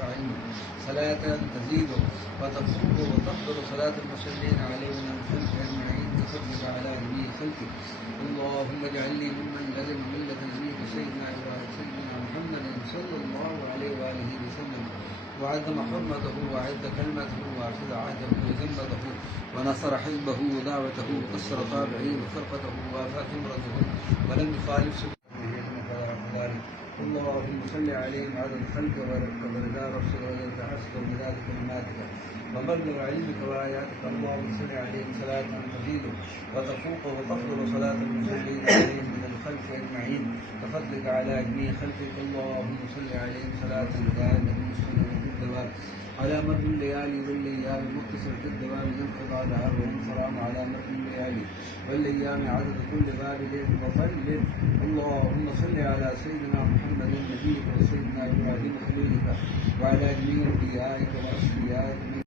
وأوسع علما، صلاة تزيد وتفوق وتفضل صلاة المصلين عليه من الخلق أجمعين بفضلك على جميع خلقك. اللهم اجعلني ممن لزم ملة نبيك سيدنا محمد صلى الله عليه وآله وسلم، وعظم حرمته وعد كلمته وأخذ عهده وذمته ونصر حزبه ودعوته وكسر طابعه وفرقته وافى ثمرته ولم يخالف سنته. اللهم صل عليهم عدد خلقك ورضا رسولك ورضا عرشك ومداد كلماتك ومبلغ علمك وآياتك. اللهم صل عليهم صلاة تزيد وتفوق وتفضل صلاة المصلين عليهم من الخلق أجمعين بفضلك على جميع خلقك. اللهم صل عليهم صلاة دائمة مستمرة في الدوام على مر الليالي والايام متصلة الدوام ينقضى لها وينصرام على مر الليالي والايام عدد كل باب وطلب. اللهم صل على سيدنا محمد نبيك وسيدنا ابراهيم خليلك وعلى جميع انبيائك واصفيائك